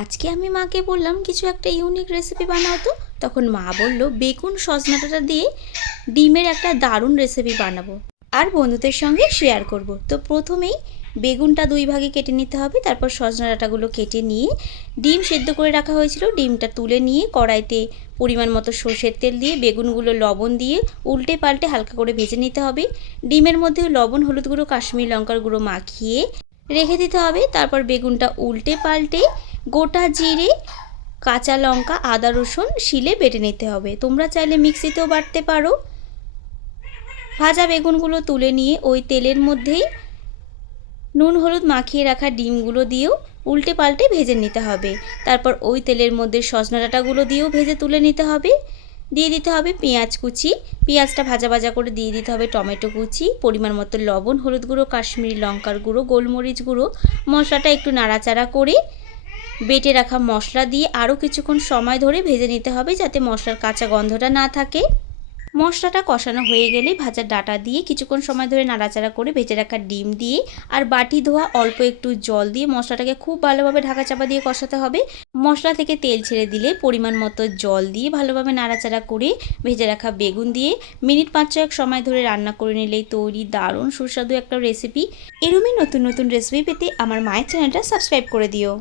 আজকে আমি মাকে বললাম কিছু একটা ইউনিক রেসিপি বানাও তো। তখন মা বলল বেগুন সজনা ডাঁটা দিয়ে ডিমের একটা দারুণ রেসিপি বানাবো আর বন্ধুদের সঙ্গে শেয়ার করব। তো প্রথমেই বেগুনটা দুই ভাগে কেটে নিতে হবে, তারপর সজনা ডাঁটাগুলো কেটে নিয়ে ডিম সেদ্ধ করে রাখা হয়েছিল ডিমটা তুলে নিয়ে কড়াইতে পরিমাণ মতো সর্ষের তেল দিয়ে বেগুনগুলো লবণ দিয়ে উল্টে পাল্টে হালকা করে ভেজে নিতে হবে। ডিমের মধ্যে লবণ হলুদ গুঁড়ো কাশ্মীরি লঙ্কার গুঁড়ো মাখিয়ে রেখে দিতে হবে। তারপর বেগুনটা উল্টে পাল্টে গোটা জিরে কাঁচা লঙ্কা আদা রসুন শিলে বেটে নিতে হবে। তোমরা চাইলে মিক্সিতেও বাটতে পারো। ভাজা বেগুনগুলো তুলে নিয়ে ওই তেলের মধ্যেই নুন হলুদ মাখিয়ে রাখা ডিমগুলো দিয়েও উল্টে পাল্টে ভেজে নিতে হবে। তারপর ওই তেলের মধ্যে সজনা ডাঁটাগুলো দিয়েও ভেজে তুলে নিতে হবে। দিয়ে দিতে হবে পেঁয়াজ কুচি, পেঁয়াজটা ভাজা ভাজা করে দিয়ে দিতে হবে টমেটো কুচি, পরিমাণ মতো লবণ হলুদ গুঁড়ো কাশ্মীরি লঙ্কার গুঁড়ো গোলমরিচ গুঁড়ো। মশলাটা একটু নাড়াচাড়া করে বেটে রাখা মশলা দিয়ে আরও কিছুক্ষণ সময় ধরে ভেজে নিতে হবে যাতে মশলার কাঁচা গন্ধটা না থাকে। মশলাটা কষানো হয়ে গেলে ভাজা ডাঁটা দিয়ে কিছুক্ষণ সময় ধরে নাড়াচাড়া করে ভেজে রাখা ডিম দিয়ে আর বাটি ধোয়া অল্প একটু জল দিয়ে মশলাটাকে খুব ভালোভাবে ঢাকা চাপা দিয়ে কষাতে হবে। মশলা থেকে তেল ছেড়ে দিলে পরিমাণ মতো জল দিয়ে ভালোভাবে নাড়াচাড়া করে ভেজে রাখা বেগুন দিয়ে মিনিট 5-6 সময় ধরে রান্না করে নিলেই তৈরি দারুণ সুস্বাদু একটা রেসিপি। এরকমই নতুন নতুন রেসিপি পেতে আমার মায়ের চ্যানেলটা সাবস্ক্রাইব করে দিও।